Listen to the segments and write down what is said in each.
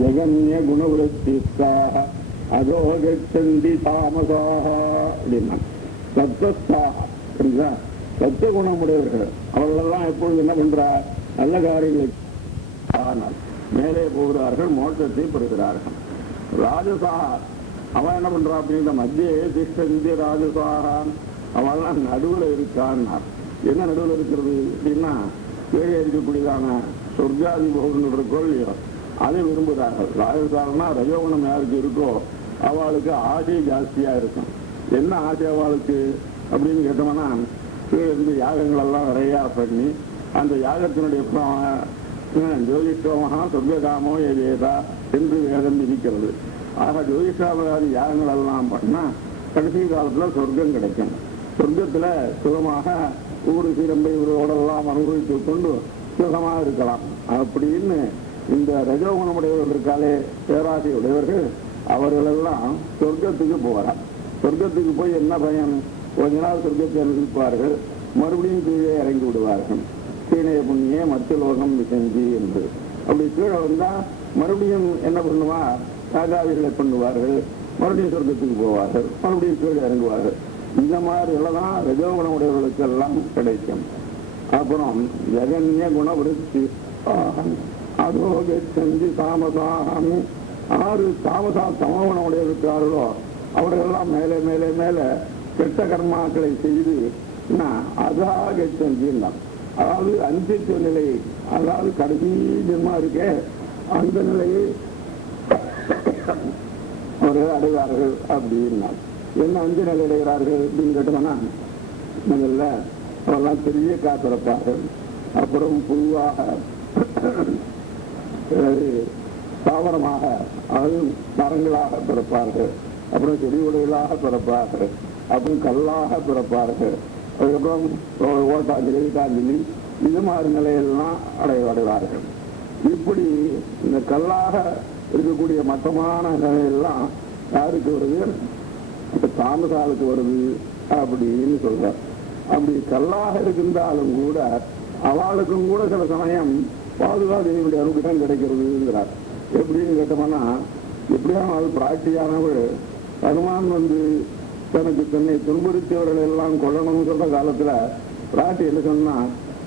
ஜெகன்ய குணவருத்திஸ்தாக அதோ கச்சந்தி தாமசாக அப்படின்னா சத்வஸ்தாக புரியுதா? சத்த குணமுடையவர்கள் அவர்களெல்லாம் எப்பொழுது என்ன பண்றார்? நல்ல காரியங்களை ஆனால் மேலே போகிறார்கள், மோட்சத்தை பெறுகிறார்கள். ராஜசாக அவன் என்ன பண்றான் அப்படின்ற மத்திய திஷ்டந்தி ராஜசாகான் அவெல்லாம் நடுவில் இருக்கான்னார். என்ன நடுவில் இருக்கிறது அப்படின்னா கீழே இருக்கக்கூடியதான சொர்க்காதி போகங்கள் இருக்கோ இல்லையோ அதை விரும்புகிறார்கள். ராஜசாகனா ரஜோகுணம் யாருக்கு இருக்கோ அவளுக்கு ஆசை ஜாஸ்தியா இருக்கும். என்ன ஆசை அவளுக்கு அப்படின்னு கேட்டோம்னா கீழே இருந்து யாகங்கள் எல்லாம் நிறையா பண்ணி அந்த யாகத்தினுடைய ஜோதிஷ்டோமகா சொர்க்காமோ ஏதா என்று வேதம் இருக்கிறது. ஆக ஜோதிஷாபகாதி யாகங்கள் எல்லாம் பண்ணா கடைசி காலத்துல சொர்க்கம் கிடைக்கும். சொர்க்கத்துல சுகமாக ஊரு சீரம்பை இவரோடெல்லாம் அனுபவித்துக் கொண்டு சுகமாக இருக்கலாம் அப்படின்னு இந்த ரஜோகுணமுடையவர்கள் இருக்காலே பேராசை உடையவர்கள் அவர்களெல்லாம் சொர்க்கத்துக்கு போகிறார். சொர்க்கத்துக்கு போய் என்ன பயன்? கொஞ்ச நாள் சொர்க்கத்தை அனுபவிப்பார்கள், மறுபடியும் கீழே இறங்கி விடுவார்கள். சீனைய புண்ணிய மத்தியலோகம் செஞ்சு என்று அப்படி கீழே வந்தா மறுபடியும் என்ன பண்ணுவார்? ராஜாவிகளை பண்ணுவார்கள், மறுபடியும் சொர்க்கத்துக்கு போவார்கள், மறுபடியும் கீழே இறங்குவார்கள். இந்த மாதிரி எல்லாம் ரஜோகுணமுடையவர்களுக்கு எல்லாம் கிடைக்கும். அப்புறம் ஜெகன்ய குணவருத்தி அதோக செஞ்சு தாமசாமி 6 தாமசா தமோகுணமுடையவர்களோ அவர்களெல்லாம் மேலே மேலே மேலே கெட்ட கர்மாக்களை செய்து அதாக செஞ்சுதான், அதாவது அந்தித்த நிலை, அதாவது கடைசி ஜென்மா இருக்கே அந்த நிலையை அவர்கள் அடைவார்கள் அப்படின்னா. என்ன அஞ்சு நிலை அடைகிறார்கள் அப்படின்னு கேட்டோம்னா முதல்ல அவெல்லாம் பெரிய காத்திருப்பார்கள், அப்புறம் புழுவாக தாவரமாக அதாவது மரங்களாக பிறப்பார்கள், அப்புறம் செடி உடைகளாக பிறப்பார்கள், அப்புறம் கல்லாக பிறப்பார்கள், அதுக்கப்புறம் ஓட்டாஞ்சலி காஞ்சலி இது மாதிரி நிலையெல்லாம் அடைவார்கள். இப்படி இந்த கல்லாக இருக்கக்கூடிய மட்டமான நிலையெல்லாம் யாருக்கு வருது? இப்ப தாமசாலுக்கு வருது அப்படின்னு சொல்றார். அப்படி கல்லாக இருக்கின்றாலும் கூட அவளுக்கும் கூட சில சமயம் பாதுகாதேவியுடைய அனுகிரகம் கிடைக்கிறதுங்கிறார். எப்படின்னு கேட்டோம்னா எப்படியான அது பிராட்சியானவள் ஹனுமான் தனக்கு தன்னை துன்புறுத்தியவர்கள் எல்லாம் கொல்லணும்னு சொல்ற காலத்துல பிராட்டி என்ன சொன்னா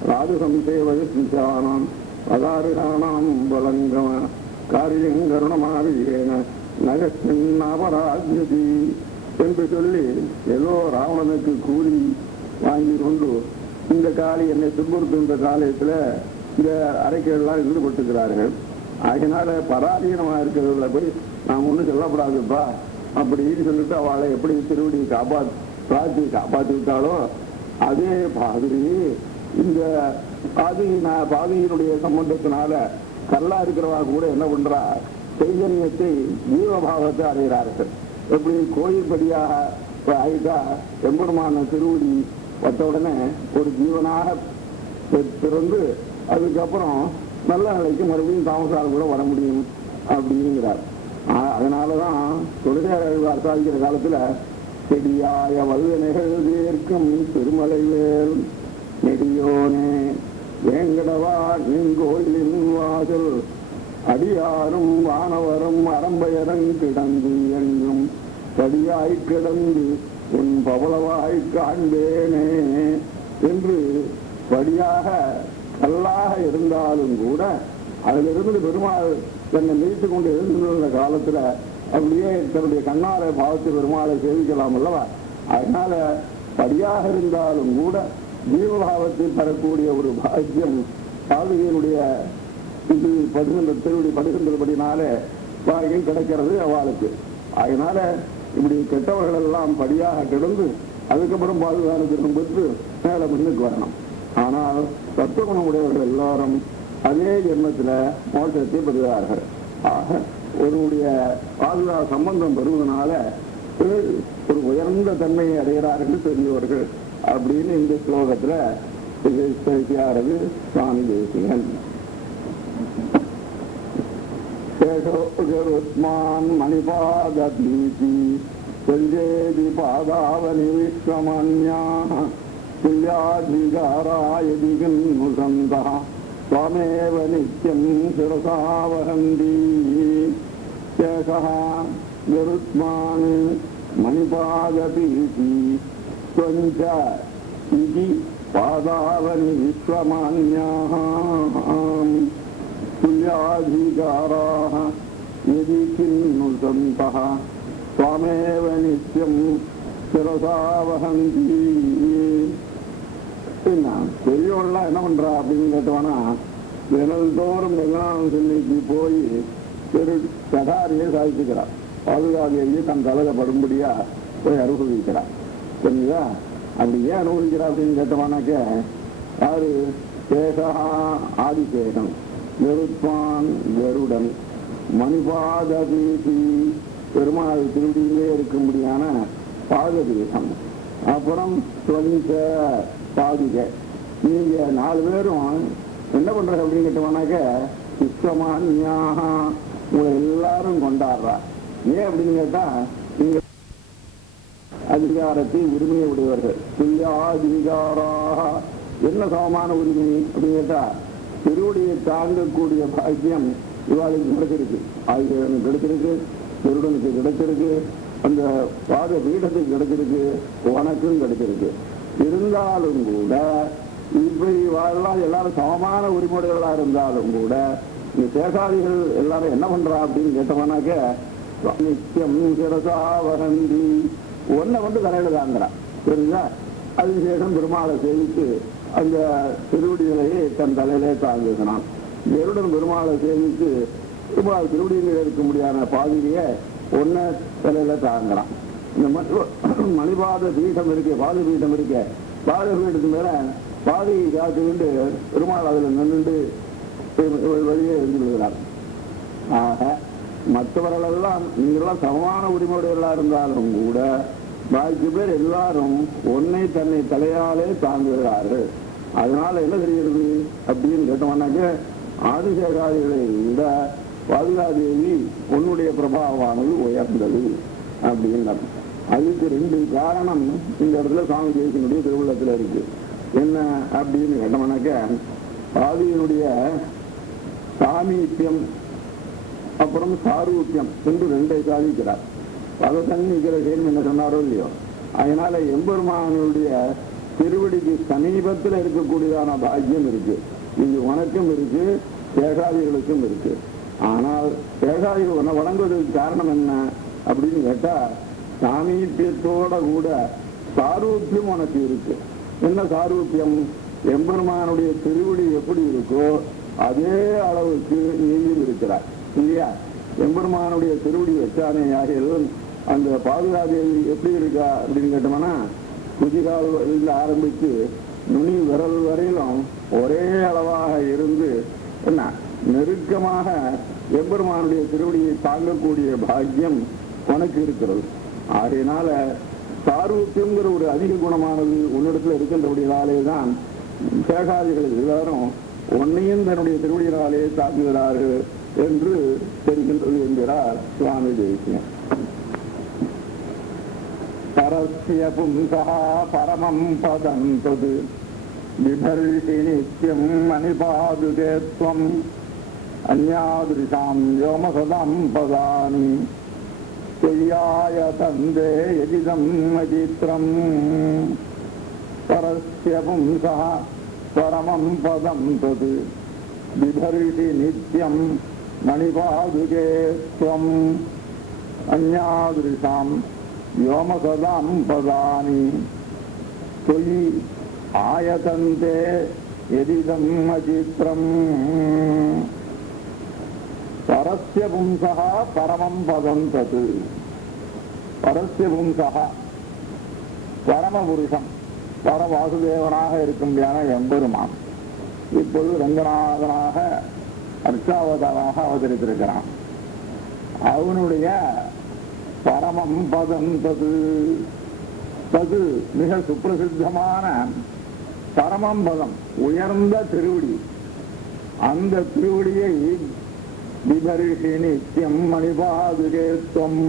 ராஜசம்சேவனம் அதாரிகானாம் பலங்கம காரியம் கருணமாவியேன நகராஜதி என்று சொல்லி ஏதோ ராவணனுக்கு கூலி வாங்கி கொண்டு இந்த காலி என்னை துன்புறுத்துகின்ற காலத்துல இந்த அறைக்கெல்லாம் ஈடுபட்டுக்கிறார்கள். அதனால பராதீனமா இருக்கிறதுல போய் நாம் ஒன்றும் சொல்லப்படாதுப்பா அப்படின்னு சொல்லிட்டு அவளை எப்படி திருவடி காப்பாற்றி விட்டாலோ அதே மாதிரி இந்த பாதியினுடைய சம்பந்தத்தினால கல்லா இருக்கிறவா கூட என்ன பண்றா? சைதன்யத்தை ஜீவபாவத்தை அடைகிறார்கள். எப்படி கோயில்படியாக ஆயிட்டா எம்பெருமான திருவடி வட்ட உடனே ஒரு ஜீவனாக பிறந்து அதுக்கப்புறம் நல்ல நிலைக்கு மறுபடியும் தாமசால் கூட வர முடியும் அப்படிங்கிறார். அதனாலதான் தொழிலாளர்கள் சாதிக்கிற காலத்துல செடியாய வல்ல நிகழ்வேற்கும் திருமலைவேல் நெடியோனே வேங்கடவா நீங்கோயிலின் வாசல் அடியாரும் வானவரும் அரம்பயரங் கிடந்து எங்கும் படியாய் கிடந்து உன் பவளவாய் காண்பேனே என்று படியாக கல்லாக இருந்தாலும் கூட அதிலிருந்து பெருமாள் தன்னை நிறுத்தி கொண்டு எழுந்துள்ள காலத்துல அப்படியே தன்னுடைய கண்ணாரை பாவத்து பெருமாளை சேவிக்கலாம் அல்லவா? அதனால படியாக இருந்தாலும் கூட ஜீவபாவத்தில் தரக்கூடிய ஒரு பாக்கியம் பாதுகையினுடைய இது திருவடி படுகின்றபடினாலே பாக்கியம் கிடைக்கிறது அவளுக்கு. அதனால இப்படி கெட்டவர்கள் எல்லாம் படியாக கிடந்து அதுக்கப்புறம் பாதுகாப்பு பெற்று மேல முன்னுக்கு வரணும். ஆனால் தத்துவகுணமுடையவர்கள் எல்லாரும் அதே ஜென்மத்துல மோட்சத்தை பெறுகிறார்கள். ஆக ஒருவருடைய பாதுகாப்பு சம்பந்தம் பெறுவதனால ஒரு உயர்ந்த தன்மையை அடைகிறார்கள் பெரியவர்கள் அப்படின்னு இந்த ஸ்லோகத்துல பேசியாரது சுவாமி தேசிகன். சேஷோருத்மான் மணிபாதீதி சஞ்சேதி பாதாவனி விஸ்வமன்யா துல்யாதிகாராய திகன்முசந்தா त्वमेव नित्यं शिरसा वहन्ति शेषः गरुत्मान् मणिपादपीति त्वञ्च इति पादावनि विश्वमान्याः तुल्याधिकाराः यदि किन्नु सन्तः त्वमेव नित्यं शिरसा वहन्ति. பெரியவர்கள்லாம் என்ன பண்றா அப்படின்னு கேட்டோம்னா, தினந்தோறும் வெங்கடானந்த சென்னைக்கு போய் கடாரியை சாதிச்சுக்கிறார். பாதுகாதேவியை தன் தலையில படும்படியா போய் அனுபவிக்கிறார். சரிங்களா? அப்படி ஏன் அனுபவிக்கிறா அப்படின்னு கேட்டோம்னாக்க, யாரு? சேஷா ஆதிசேஷன், கருத்வான் கருடன், மணிபாதபீதி பெருமாள் திருடியிலே இருக்கும்படியான பாதபீசம், அப்புறம் துவஞ்ச பாதிகை. நீங்க 4 பேரும் என்ன பண்ற அப்படின்னு கேட்டோம்னாக்க, விஸ்வமான்யாக உங்களை எல்லாரும் கொண்டாடுறா. ஏன் அப்படின்னு கேட்டா, நீங்க அதிகாரத்தை உரிமையை உடையவர்கள். துல்யாதிகாராக என்ன சமமான உரிமை அப்படின்னு கேட்டா, திருவடியை தாங்கக்கூடிய பாக்கியம் இவாளுக்கு கிடைச்சிருக்கு. ஆதிசேஷனுக்கு கிடைச்சிருக்கு, திருடனுக்கு கிடைச்சிருக்கு, அந்த பாத பீடத்துக்கு கிடைச்சிருக்கு, உனக்கும் கிடைச்சிருக்கு. இருந்தாலும் கூட இப்படி வாழலாம் எல்லாரும் சமமான உரிமையுடையவர்களா இருந்தாலும் கூட இந்த சேஷாதிகள் எல்லாரும் என்ன பண்றா அப்படின்னு கேட்டோம்னாக்க, நித்தியம் சிரசா வகந்தி ஒன்ன வந்து தலையில தாங்கிறான். சரிங்களா? அதிசேஷம் பெருமாளை சேவித்து அந்த திருவடிகளையே தன் தலையிலே தாங்குகிறான். கருடன் பெருமாளை சேவித்து பெருமாள் திருவடியில் இருக்க முடியாத பாதிரியை ஒன்ன தலையில தாங்குறான். இந்த மணிபாத பீடம் இருக்கு, பாத பீடம் இருக்கு. பாத பீடத்து மேல பாதையை காத்துக்கிண்டு பெருமாள் அதுல நின்று வெளியே இருந்து விடுகிறார். ஆக மற்றவர்களெல்லாம் நீங்களாம் சமமான உரிமையுடையவர்களா இருந்தாலும் கூட பாக்கி பேர் எல்லாரும் ஒன்னை தன்னை தலையாலே தாங்குகிறார்கள். அதனால என்ன தெரிகிறது அப்படின்னு கேட்டோம்னாக்க, ஆதிசேஷாதிகளை விட பாதுகாதேவி உன்னுடைய பிரபாவமானது உயர்ந்தது அப்படின்னு. அதுக்கு 2 காரணம் இந்த இடத்துல சுவாமி தேசிகனுடைய திருவுள்ளத்துல இருக்கு. என்ன அப்படின்னு கேட்டோம்னாக்க, ஆதியினுடைய சாமீபியம் அப்புறம் சாரூபியம் என்று 2 சாதிக்கிறார். பதசன்னிகிரகேன் என்ன சொன்னாரோ இல்லையோ, அதனால எம்பெருமானுடைய திருவடிக்கு சமீபத்தில் இருக்கக்கூடியதான பாக்கியம் இருக்கு. இது உனக்கும் இருக்கு, சேஷாதிகளுக்கும் இருக்கு. ஆனால் சேஷாதிகள் உன்னை வழங்குவதற்கு காரணம் என்ன அப்படின்னு கேட்டா, சாமீபியத்தோட கூட சாரூபியம் உனக்கு இருக்கு. என்ன சாரூபியம்? எம்பெருமானுடைய திருவடி எப்படி இருக்கோ அதே அளவுக்கு நீயும் இருக்கிறார் இல்லையா? எம்பெருமானுடைய திருவடி வச்சானே யாரும் அந்த பாதுகாதேவி எப்படி இருக்கா அப்படின்னு கேட்டோம்னா, குதிகால் ஆரம்பித்து நுனி விரல் வரையிலும் ஒரே அளவாக இருந்து என்ன நெருக்கமாக எம்பெருமானுடைய திருவடியை தாங்கக்கூடிய பாக்கியம் உனக்கு இருக்கிறது. ஆகையினால சாரூபியங்கிற ஒரு அதிக குணமானது உன்னிடத்துல இருக்கின்றபடியாலே தான் சேஷாதிகள் எல்லாரும் உன்னையும் தன்னுடைய திருவடியினாலே தாக்குகிறார்கள் என்று தெரிகின்றது என்கிறார் சுவாமி தேசிகன். பரஸ்ய பும்சா பரமம் பதம் தது விபர்ஷி நித்யம் மணிபாதுகேத்வம் அந்யாதிருஷாம் யோமசதாம் பதானி தொய்யாய தந்தே யதிதம் அஜித்ரம். பரஸ்ய பும்சா பரமம் பதம் தது விபர்ஷி நித்யம் மணிபாதுகேத்வம் அந்யாதிருஷாம் யோமசதாம் பதானி தொயி ஆயதந்தே யதிதம் அஜித்ரம். பரஸ்ய பும்சா பரமம் பதம் தது. பரஸ்ய பும்சா பரமபுருஷம் பரவாசுதேவனாக இருக்கும் எம்பெருமான் இப்பொழுது ரங்கநாதனாக அர்ச்சாவதாராக அவதரித்திருக்கிறான். அவனுடைய பரமம் பதம் தது. தது மிக சுப்பிரசித்தமான பரமம் பதம் உயர்ந்த திருவடி. அந்த திருவடியை விபரிஷி நித்தியம் மணிபாதுகேத்வம்,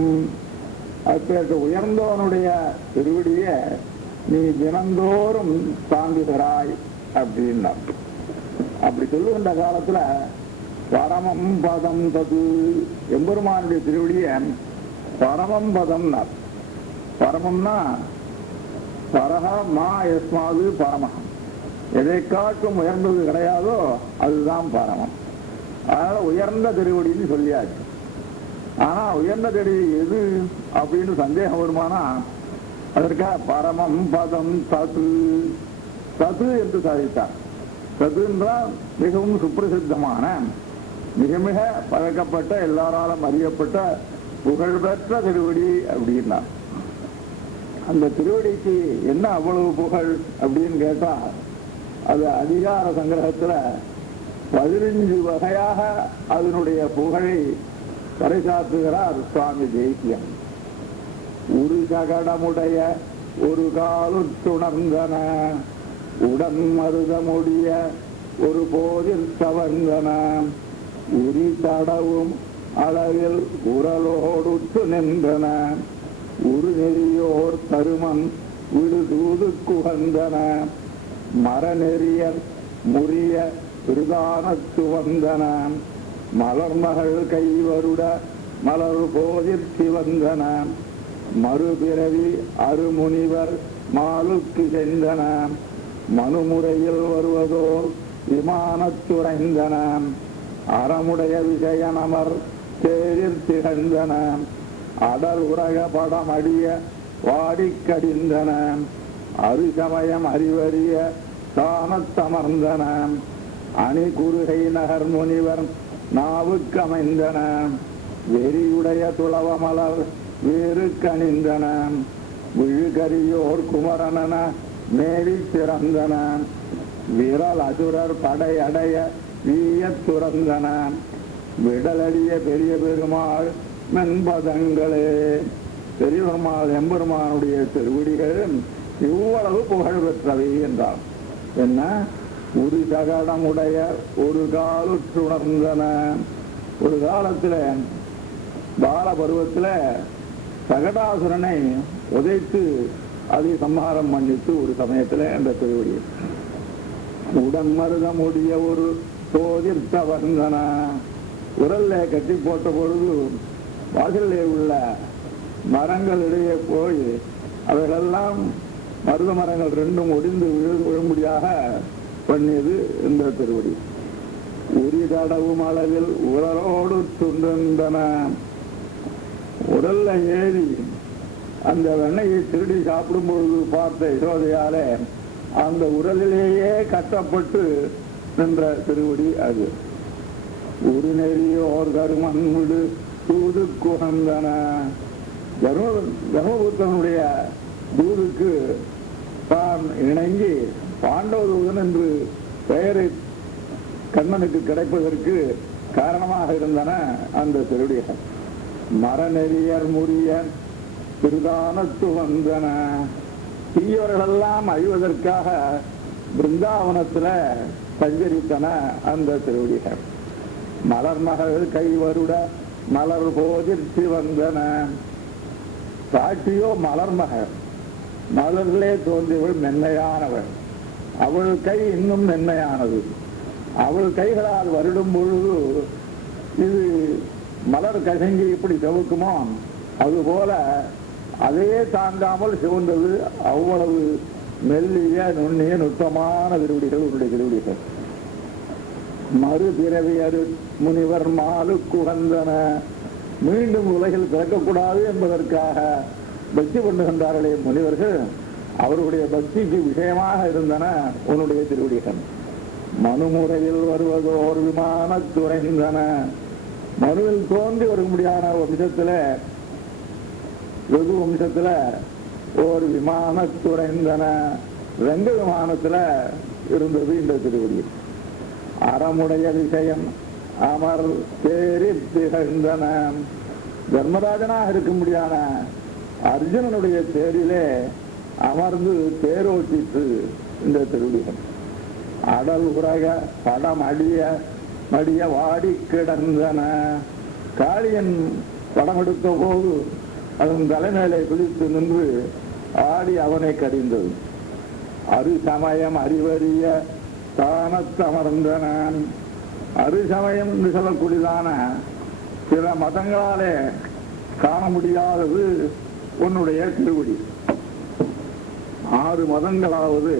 அப்பேற்ற உயர்ந்தவனுடைய திருவடியை நீ தினந்தோறும் தாங்குகிறாய் அப்படின்னா. அப்படி சொல்லுகின்ற காலத்துல பரமம் பதம் தது எம்பெருமானுடைய திருவடிய பரமம் பதம்னார். பரமம்னா பரஹ மா எஸ்மாது பரமஹம், எதை காட்டும் உயர்ந்தது கிடையாதோ அதுதான் பரமம். அதனால உயர்ந்த திருவடின்னு சொல்லியாச்சு. ஆனா உயர்ந்த திருவடி எது அப்படின்னு சந்தேகம் வருமானா அதற்காக பரமம் பதம் தது தது என்று சாதித்தார். தது என்றால் மிகவும் சுப்பிரசித்தமான மிக மிக பழக்கப்பட்ட எல்லாராலும் அறியப்பட்ட புகழ்பெற்ற திருவடி அப்படின்னா அந்த திருவடிக்கு என்ன அவ்வளவு புகழ் அப்படின்னு கேட்டா அது அதிகார சங்கிரகத்துல 15 வகையாக அதனுடைய புகழை பறைசாற்றுகிறார் சுவாமி தேசியம். ஒரு சகடமுடைய ஒரு காலுத்துணர்ந்தன உடன் மருதமுடிய ஒரு போதில் தவர்ந்தன உரி தடவும் அளவில் உரலோடுத்து நின்றன ஒரு நெறியோர் தருமன் விடுதூது குகந்தன மரநெறியர் முறிய பிரதானத்து வந்தன மலர்மகள் கைவருட மலர் போதிர்ச்சி வந்தன மறுபிறவி அருமுனிவர் மாலுக்கு சென்றன மனுமுறையில் வருவதோ விமானத்துறைந்தன அறமுடைய விஷயனமர் தேரில் திகழ்ந்தன அடல் உலக படம் அடிய வாடிக்கடிந்தன அருசமயம் அறிவறிய தானத்தமர்ந்தன அணி குறுகை நகர் முனிவர் நாவுக்கமைந்தன வெறியுடைய துளவ மலர் வேறு கணிந்தன விழுகரியோர் குமரனன மேவி சிறந்தன விரல் அசுரர் படையடைய வீய துறந்தன விடலடிய பெரிய பெருமாள் மென்பதங்களே. பெரிய பெருமாள் எம்பெருமானுடைய திருவடிகள் இவ்வளவு புகழ் பெற்றவை என்றார். என்ன ஒரு சகடமுடைய ஒரு காலுற்றுணர்ந்தன. ஒரு காலத்துல பால பருவத்துல சகடாசுரனை உதைத்து அதை சம்ஹாரம் பண்ணிட்டு ஒரு சமயத்துல அந்த திருவடி உடன் மருதமுடிய ஒரு சோதிர்த்த வந்தன உரல்ல கட்டி போட்ட பொழுது வாசலிலே உள்ள மரங்களிடையே போய் அவைகளெல்லாம் மருத மரங்கள் ரெண்டும் ஒடிந்து விழும்படியாக பண்ணியது இந்த திருவடி. உரி தடவும் அளவில் உரலோடு துண்டன உடல்ல ஏறி அந்த வெண்ணையை திருடி சாப்பிடும் பொழுது பார்த்த யசோதையால அந்த உரலிலேயே கட்டப்பட்டு நின்ற திருவடி அது. ஒரு நெறியோர் கருமன் விடு தூது குகந்தன. தர்மபுத்தனுடைய தூதுக்கு தான் இணங்கி பாண்டவதூதன் என்று பெயரை கண்ணனுக்கு கிடைப்பதற்கு காரணமாக இருந்தன அந்த திருடிகள். மரநெறியர் முறியன் பிரதானத்து வந்தன. தீயவர்களெல்லாம் அழிவதற்காக பிருந்தாவனத்துல சஞ்சரித்தன அந்த திருவடிகள். மலர்மகள் கைவருட மலர் போதிர்ச்சி வந்தன. சாட்சியோ மலர்மகள், மலர்களே தோன்றியவள் மென்மையானவள். அவள் கை இன்னும் மென்மையானது. அவள் கைகளால் வருடும் பொழுது இது மலர் கசங்கி இப்படி செவுக்குமோ அதுபோல அதையே தாங்காமல் சிவந்தது. அவ்வளவு மெல்லிய நுண்ணிய நுட்பமான திருவடிகள் உன்னுடைய திருவடிகள். மறுபிறவி அரு முனிவர் மாலு குகந்தன. மீண்டும் உலகில் பிறக்கக்கூடாது என்பதற்காக பக்தி பண்ணுகின்றார்களே முனிவர்கள், அவருடைய பக்திக்கு விஷயமாக இருந்தன உன்னுடைய திருவடிகள். மனுமுறையில் வருவதோர் விமானத்துறைந்தன. மனுவில் தோன்றி வரும்படியான வம்சத்துல வெகு வம்சத்துல ஒரு விமானத்துறைந்தன. ரெண்டு விமானத்துல இருந்தது இந்த திருவடி. அறமுடைய விஷயம் அமர் தேரி திகழ்ந்தன. தர்மராஜனாக இருக்கும்படியான அர்ஜுனனுடைய தேரிலே அமர்ந்து தேரோட்டித்து இந்த திருவிகம். அடல் உரக படம் அடிய மடிய வாடி கிடந்தன. காளியன் படம் எடுத்த போது அதன் தலைமையிலே குளித்து நின்று ஆடி அவனை கடிந்தது. அரு சமயம் அறிவறிய ஸ்தானத்தமர்ந்தனான். அருசமயம் என்று சொல்லக்கூடியதான சில மதங்களாலே காண முடியாதது உன்னுடைய திருவடி. 6 மதங்களாவது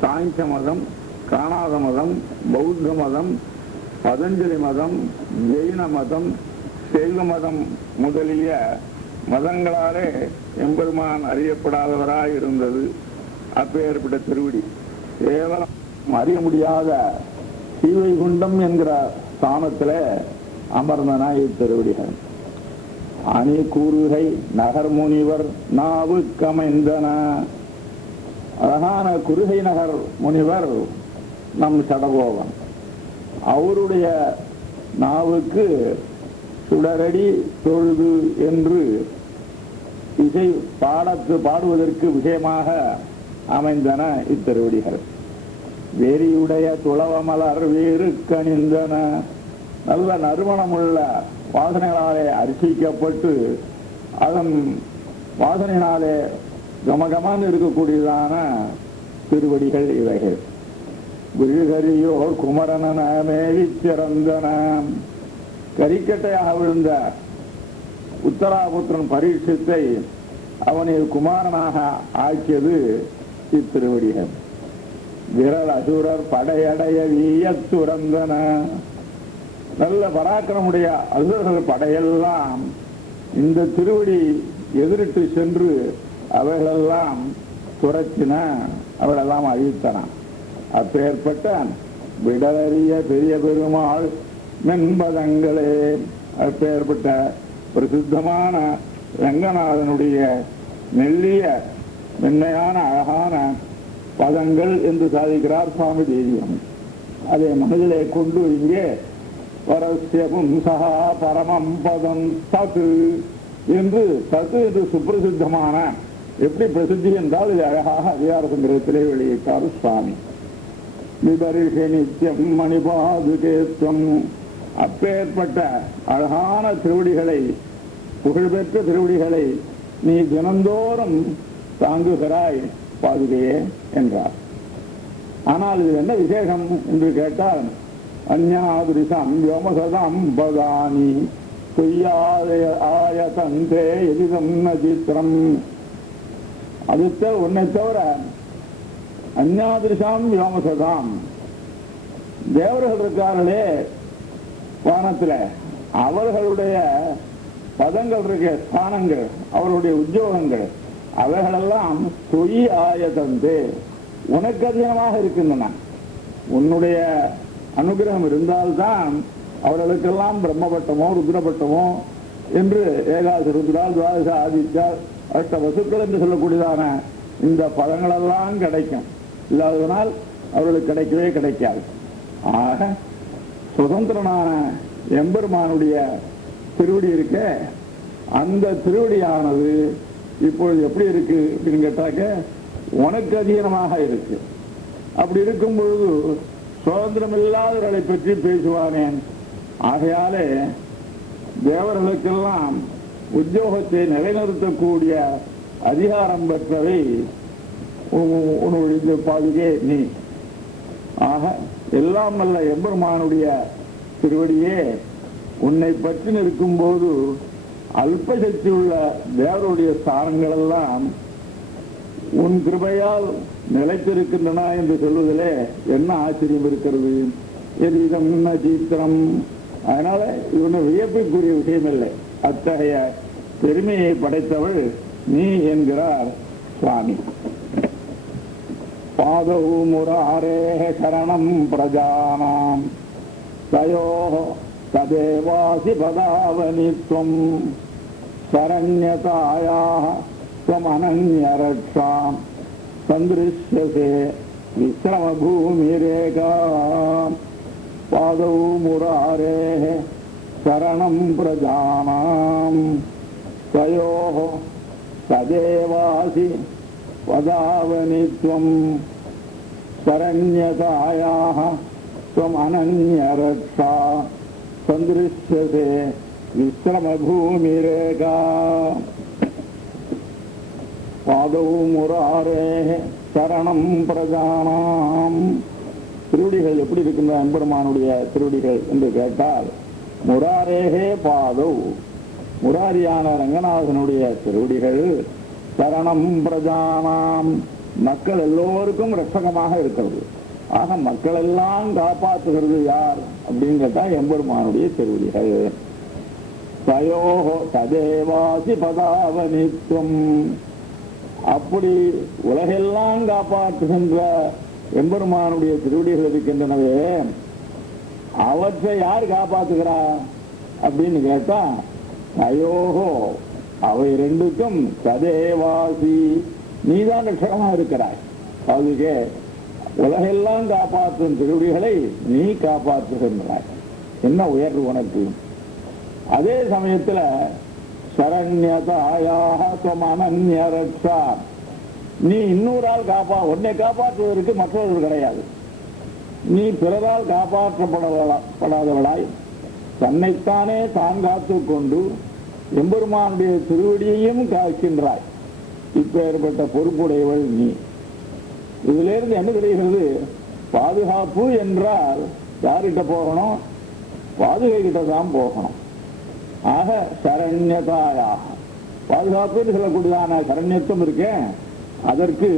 சாங்கிய மதம், காணாத மதம், பௌத்த மதம், பதஞ்சலி மதம், ஜெயின மதம், சைவ மதம் முதலிய மதங்களாலே எம்பெருமான் அறியப்படாதவராய் இருந்தது. அப்பேற்பட்ட திருவடி கேவலம் அறிய முடியாத ஸ்ரீவைகுண்டம் என்கிற ஸ்தானத்திலே அமர்ந்தனாய் திருவடிகள். அணி கூறுகை நகர் முனிவர் நாவுக்கமைந்தன. அழகான குருகை நகர் முனிவர் நம் சடகோபன். அவருடைய நாவுக்கு சுடரடி தொழுது என்று இசை பாடுவதற்கு விஷயமாக அமைந்தன இத்திருவடிகள். வெறியுடைய துளவமலர் வேறு கணிந்தன. நல்ல நறுமணமுள்ள வாசனைகளாலே அர்ச்சிக்கப்பட்டு அதன் வாசனையினாலே கமகமான இருக்கக்கூடியதான திருவடிகள் இவைகள். விழுகரியோர் குமரன மேவி சிறந்தன. கரிக்கட்டையாக விழுந்த உத்தராபுத்திரன் பரீட்சித்தை அவனில் குமாரனாக ஆக்கியது இத்திருவடிகள். விரல் அசுரர் படையடைய வீய துறந்தன. நல்ல பராக்கிரமுடைய அசுரர்கள் படையெல்லாம் இந்த திருவடி எதிரிட்டு சென்று அவைகளெல்லாம் துரத்தின, அவளெல்லாம் அழித்தன. அப்பேற்பட்ட விடலறிய பெரிய பெருமாள் மென்பதங்களே. அப்பேற்பட்ட பிரசித்தமான ரங்கநாதனுடைய மெல்லிய மென்மையான அழகான பதங்கள் என்று சாதிக்கிறார் சுவாமி தேசியம். அதை மனதிலே கொண்டு இங்கே பரஸ்ய பும்சா பரமம் பதம் தத்து என்று சுப்பிரசித்தமான, எப்படி பிரசித்தி என்றால் இது அழகாக அதிகார சங்கிரகத்திலே வெளியிட்டார் சுவாமி. விபரிஷ நித்தியம் மணிபாதுகேத்வம். அப்பேற்பட்ட அழகான திருவடிகளை, புகழ்பெற்ற திருவடிகளை நீ தினந்தோறும் தாங்குகிறாய் பாதுகையே என்றார். ஆனால் இது என்ன விசேஷம் என்று கேட்டால், அந்யாதிரிசம் வ்யோமசதம் பதானி ஆயதந்தே எதிதம் நசித்திரம். அது உன்னை தவிர அந்யாதிரிசாம் வ்யோமசதாம், தேவர்கள் இருக்கார்களே வானத்தில், அவர்களுடைய பதங்கள் இருக்க ஸ்தானங்கள், அவருடைய உத்தியோகங்கள், அவைகளெல்லாம் தொய் ஆயதந்தே உனக்கு அதிகமாக இருக்கின்றன. உன்னுடைய அனுகிரகம் இருந்தால்தான் அவர்களுக்கெல்லாம் பிரம்மபட்டமோ ருத்ரபட்டமோ என்று ஏகாதசி ருத்ரால் துவாதச ஆதித்யால் அஷ்ட வசுக்கள் என்று சொல்லக்கூடியதான இந்த பதங்களெல்லாம் கிடைக்கும். இல்லாததனால் அவர்களுக்கு கிடைக்கவே கிடைக்காது. ஆக சுதந்திரனான எம்பெருமானுடைய திருவடி இருக்க, அந்த திருவடியானது இப்பொழுது எப்படி இருக்கு அப்படின்னு கேட்டாக்க உனக்கு அதீனமாக இருக்கு. அப்படி இருக்கும் பொழுது சுதந்திரம் இல்லாதவர்களை பற்றி பேசுவானேன். ஆகையாலே தேவர்களுக்கெல்லாம் உத்தியோகத்தை நிலைநிறுத்தக்கூடிய அதிகாரம் பெற்றவை உன்னுடைய பாதுகே நீ. ஆக எல்லாம் நல்ல எம்பெருமானுடைய திருவடியே உன்னை பற்றி நிற்கும் போது அல்பசக்தி உள்ள தேவருடைய ஸ்தானங்கள் எல்லாம் உன் கிருபையால் நிலைத்திருக்கின்றன என்று சொல்வதிலே என்ன ஆச்சரியம் இருக்கிறது. எதிதம் நசித்திரம். அதனால இவனை வியப்புக்குரிய விஷயம் இல்லை. அத்தகைய பெருமையை படைத்தவள் நீ என்கிறார் சுவாமி. பாதௌ முராரே சரணம் பிரஜானாம் தயோ ததேவாசி பதாவனித்வம் சரண்யதாயாः त्वमनन्यरक्षाम् सन्दृश्यसे विश्रमभूमिरेका. पादौ मुरारेः शरणं प्रजानाम् तयोः तदेवासि पदावनि त्वम् शरण्यतायाः त्वमनन्यरक्षा सन्दृश्यसे विश्रमभूमिरेका. पादौ मुरारेः शरणं प्रजानाम् திருவடிகள் எப்படி இருக்கின்ற எம்பெருமானுடைய திருவடிகள் என்று கேட்டால், முராரேகே பாதௌ, முராரியான ரங்கநாதனுடைய திருவடிகள் சரணம் பிரஜானாம், மக்கள் எல்லோருக்கும் ரட்சகமாக இருக்கிறது. ஆக மக்கள் எல்லாம் காப்பாற்றுகிறது யார் அப்படின்னு கேட்டா எம்பெருமானுடைய திருவடிகள். தயோஹோ ததேவாசி பதாவனித்துவம், அப்படி உலகெல்லாம் காப்பாற்றுகின்ற எம்பெருமானுடைய திருவடிகள் இருக்கின்றனவே, அவற்றை யார் காப்பாற்றுகிறா அப்படின்னு கேட்டா, தயோஹோ, அவை ரெண்டுக்கும் ததேவாசி, நீதான் ரட்சகமாக இருக்கிறாய். அதுக்கே உலகெல்லாம் காப்பாற்றும் திருவடிகளை நீ காப்பாற்றுகின்றாய். என்ன உயர்வு உனக்கு! அதே சமயத்தில் சரண்யதாயாக துவமனன்ய ரக்ஷா, நீ இன்னொரு உன்னை காப்பாற்றுவதற்கு மற்றொரு கிடையாது. நீ பிறரால் காப்பாற்றப்படாதவளாய் தன்னைத்தானே தான் காத்து கொண்டு எம்பெருமானுடைய திருவடியையும் காக்கின்றாய். இப்ப ஏற்பட்ட பொறுப்புடையவள் நீ. இதிலிருந்து என்ன தெரிகிறது? பாதுகாப்பு என்றால் யார்கிட்ட போகணும்? பாதுகை கிட்ட தான் போகணும். ஆக சரண்யதாயாக, பாதுகாப்புன்னு சொல்லக்கூடியதான சரண்யத்துவம் இருக்கேன், அதற்கு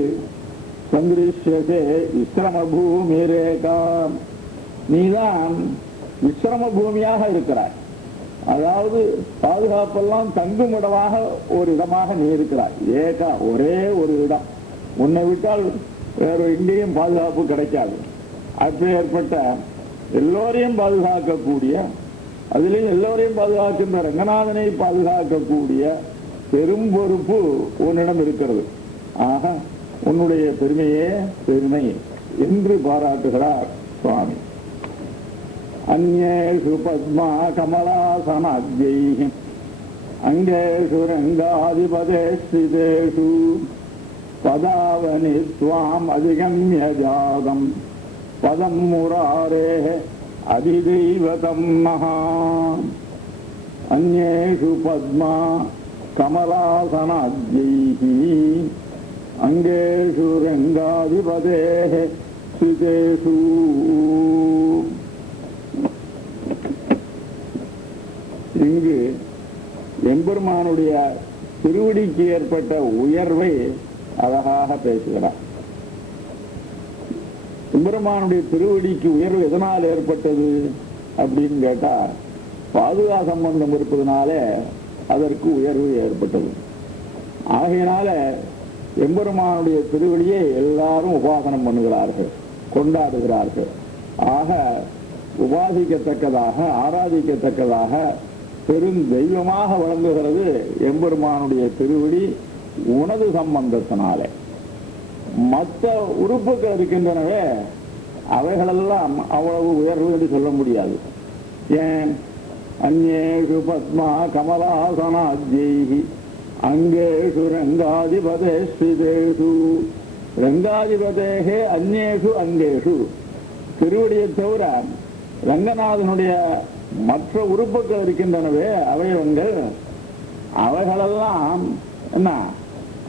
சந்திரிஷே விஸ்ரம பூமி ரேகா, நீதான் விஸ்ரம பூமியாக இருக்கிறாய். அதாவது பாதுகாப்பெல்லாம் தங்கும் இடமாக ஒரு இடமாக நீ இருக்கிறாய். ஏகா, ஒரே ஒரு இடம். உன்னை விட்டால் வேறு எங்கேயும் பாதுகாப்பு கிடைக்காது. அப்பேற்பட்ட எல்லோரையும் பாதுகாக்கக்கூடிய, அதிலையும் எல்லோரையும் பாதுகாக்கின்ற ரங்கநாதனை பாதுகாக்கக்கூடிய பெரும் பொறுப்பு உன்னிடம் இருக்கிறது. ஆக உன்னுடைய பெருமையே பெருமை என்று பாராட்டுகிறார் சுவாமி. அந்நேஷு பத்மா கமலாசனாத்யைஹி அங்கேஷு ரங்காதிபதேஷு பதாவனி த்வாம் அதிகம்ய ஜாதம் பதம் முராரேஹ அதிதெய்வதம் மகா. அந்நேஷு பத்மா கமலாசனாத்யைஹி அங்கேஷு ரங்காதிபதேஹ ஸ்ரிதேஷு. இங்கு எம்பெருமானுடைய திருவடிக்கு ஏற்பட்ட உயர்வை அழகாக பேசுகிறார். எம்பெருமானுடைய திருவடிக்கு உயர்வு எதனால் ஏற்பட்டது அப்படின்னு கேட்டா, பாதுகா சம்பந்தம் இருப்பதனாலே அதற்கு உயர்வு ஏற்பட்டது. ஆகையினால எம்பெருமானுடைய திருவடியை எல்லாரும் உபாசனம் பண்ணுகிறார்கள், கொண்டாடுகிறார்கள். ஆக உபாசிக்கத்தக்கதாக, ஆராதிக்கத்தக்கதாக, பெரும் தெய்வமாக வழங்குகிறது எம்பெருமானுடைய திருவடி உனது சம்பந்தத்தினாலே. மற்ற உறுப்புகள் இருக்கின்றனவே, அவைகளெல்லாம் அவ்வளவு உயர்வு என்று சொல்ல முடியாது. ஏன்? அந்நேஷு பத்மா கமலாசனாத்யைஹி அங்கேஷு ரங்காதிபதே ஸ்ரிதேஷு. ரங்காதிபதேகே அந்நேஷு அங்கேஷு, திருவடியை தவிர ரங்கநாதனுடைய மற்ற உறுப்புகள் இருக்கின்றனவே அவயவங்கள், அவைகளெல்லாம் என்ன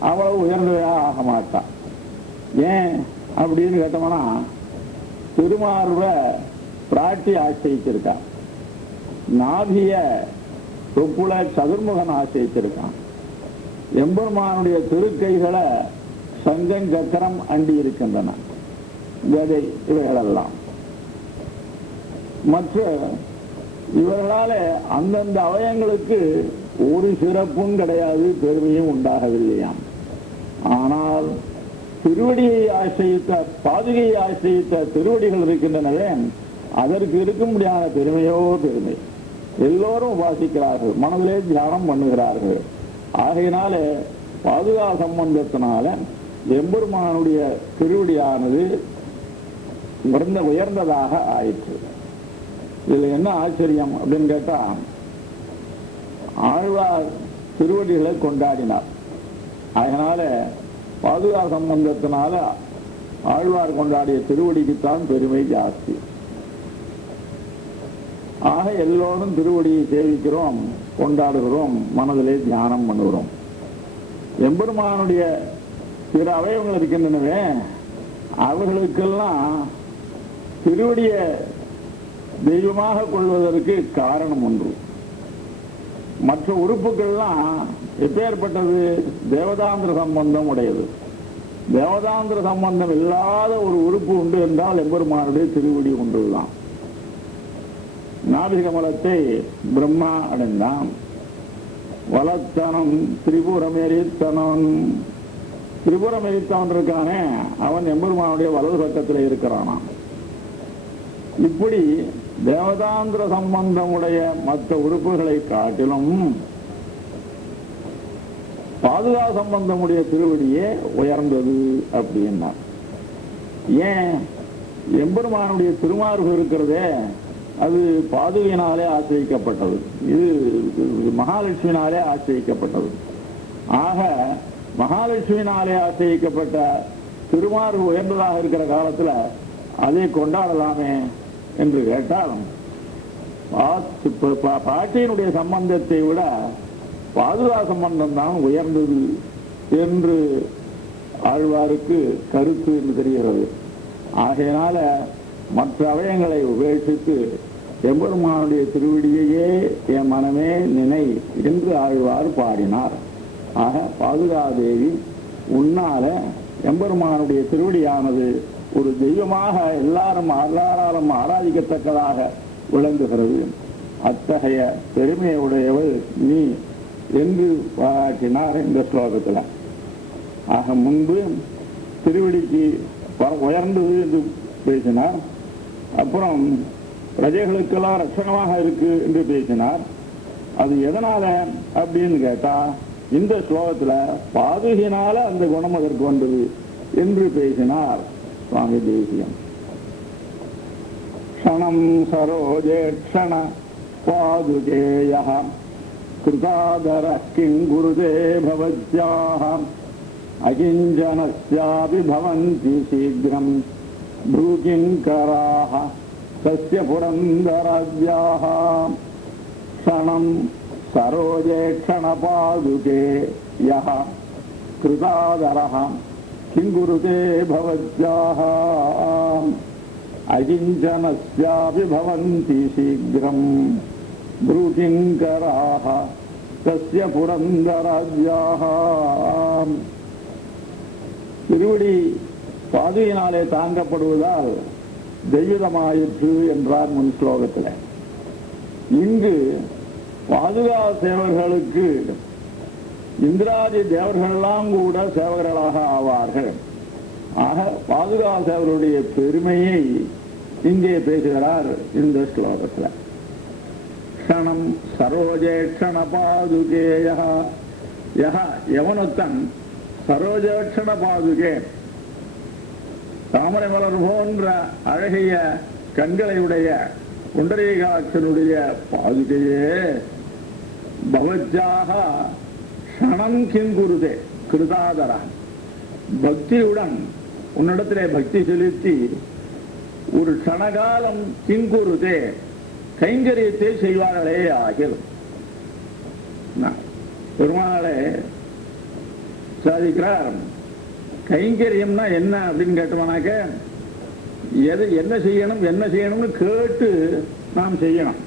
அவ்வளவு உயர்ந்தவையாக ஆக மாட்டான். ஏன் அப்படின்னு கேட்டோம்னா, திருமார்ப பிராட்டி ஆசிரிச்சிருக்கான், நாபிய தொப்புள சதுர்முகன் ஆசிரிச்சிருக்கான், எம்பெருமானுடைய திருக்கைகளை சங்கம் சக்கரம் அண்டி இருக்கின்றன, கதை இவைகளெல்லாம். மற்ற இவர்களால அந்தந்த அவயங்களுக்கு ஒரு சிறப்பும் கிடையாது, பெருமையும் உண்டாகவில்லையாம். ஆனால் திருவடியை ஆசிரித்த, பாதுகையை ஆசிரித்த திருவடிகள் இருக்கின்றனவே, அதற்கு இருக்க முடியாத பெருமையோ பெருமை. எல்லோரும் உபாசிக்கிறார்கள், மனதிலே தியானம் பண்ணுகிறார்கள். ஆகையினால பாதுகா சம்பந்தத்தினால எம்பெருமானுடைய திருவடியானது உயர்ந்ததாக ஆயிற்று. இதுல என்ன ஆச்சரியம் அப்படின்னு கேட்டா, ஆழ்வார் திருவடிகளை கொண்டாடினார். அதனால பாதுகா சம்பந்தத்தினால ஆழ்வார் கொண்டாடிய திருவடிக்குத்தான் பெருமை ஜாஸ்தி. ஆக எல்லோரும் திருவடியை சேவிக்கிறோம், கொண்டாடுகிறோம், மனதிலே தியானம் பண்ணுகிறோம். எம்பெருமானுடைய பிற அவயவங்கள் இருக்கின்றனவே, அவர்களுக்கெல்லாம் திருவடிய தெய்வமாக கொள்வதற்கு காரணம் ஒன்று. மற்ற உறுப்புகள்லாம் எப்பேற்பட்டது? தேவதாந்திர சம்பந்தம் உடையது. தேவதாந்திர சம்பந்தம் இல்லாத ஒரு உறுப்பு உண்டு என்றால் எம்பெருமானுடைய திருவடி ஒன்றுதான். நாபிகமலத்தை பிரம்மா அடைந்தான். வலத்தனம் திரிபுரம் எரித்தனன். திரிபுரம் எரித்தவன் இருக்கானே, அவன் எம்பெருமானுடைய வலது பக்கத்தில் இருக்கிறானாம். இப்படி தேவதாந்திர சம்பந்தமுடைய மற்ற உறுப்புகளை காட்டிலும் பாதுகா சம்பந்தமுடைய திருவடியே உயர்ந்தது அப்படின்னா. ஏன்? எம்பெருமானுடைய திருமார்பு இருக்கிறதே, அது பாதுகையினாலே ஆசிரிக்கப்பட்டது. இது மகாலட்சுமியினாலே ஆசிரிக்கப்பட்டது. ஆக மகாலட்சுமியினாலே ஆசிரிக்கப்பட்ட திருமார்பு உயர்ந்ததாக இருக்கிற காலத்தில் அதை கொண்டாடலாமே என்று கேட்டால், பாட்டியினுடைய சம்பந்தத்தை விட பாதுகா சம்பந்தம் தான் உயர்ந்தது என்று ஆழ்வாருக்கு கருத்து என்று தெரிகிறது. ஆகையினால மற்ற அவயங்களை உபேட்சித்து எம்பெருமானுடைய திருவடியையே என் மனமே நினை என்று ஆழ்வார் பாடினார். ஆக பாதுகாதேவி உன்னால எம்பெருமானுடைய திருவடியானது ஒரு தெய்வமாக எல்லாராலும் ஆராதிக்கத்தக்கதாக விளங்குகிறது. அத்தகைய பெருமையுடையவள் நீ என்று பாராட்டினார் இந்த ஸ்லோகத்தில். ஆக முன்பு திருவடிக்கு உயர்ந்தது என்று பேசினார். அப்புறம் பிரஜைகளுக்கெல்லாம் ரட்சணமாக இருக்கு என்று பேசினார். அது எதனால அப்படின்னு கேட்டா, இந்த ஸ்லோகத்துல பாதுகினால அந்த குணம் அதற்கு வந்தது என்று பேசினார் சுவாமி தேசியம். க்ஷணம் சரோஜேக்ஷண பாதுகேய கிருதாதர கிங்குருதே பவத்யாஹ அகிஞ்சனஸ்யாபி பவந்தி சீக்கிரம் பூகிங்கராஹ தஸ்ய புரந்தராஜ்யாஹ. க்ஷணம் சரோஜேக்ஷண பாதுகே யஹ கிருதாதரஹ கிங்குருதே பவத்யாஹ அகிஞ்சனஸ்யாபி பவந்தி சீக்கிரம் பூகிங்கராஹ தஸ்ய புரந்தராஜ்யாஹ. திருவடி பாதுகையினாலே தாங்கப்படுவதால் தெய்வமாயிற்று என்றார் முன் ஸ்லோகத்தில். இங்கு பாதுகா சேவர்களுக்கு இந்திராதி தேவர்களெல்லாம் கூட சேவகர்களாக ஆவார்கள். ஆக பாதுகா சேவருடைய பெருமையை இங்கே பேசுகிறார் இந்த ஸ்லோகத்தில். க்ஷணம் சரோஜேக்ஷண பாதுகேய யஹ எவனொத்தன் சரோஜேக்ஷண பாதுகே தாமரை மலர் போன்ற அழகிய கண்களை உடைய புண்டரீகாட்சனுடைய பாதுகையே பவஜ்ஜாக க்ஷணம் கிங்குருதே கிருதாதரா பக்தியுடன் உன்னிடத்திலே பக்தி செலுத்தி ஒரு க்ஷணகாலம் கிங்குருதே கைங்கரியத்தை செய்வார்களே ஆகில். பெருமாளே சாதிக்கிறார். கைங்கரியம்னா என்ன அப்படின்னு கேட்டோம்னாக்க, எது என்ன செய்யணும்னு கேட்டு நாம் செய்யணும்.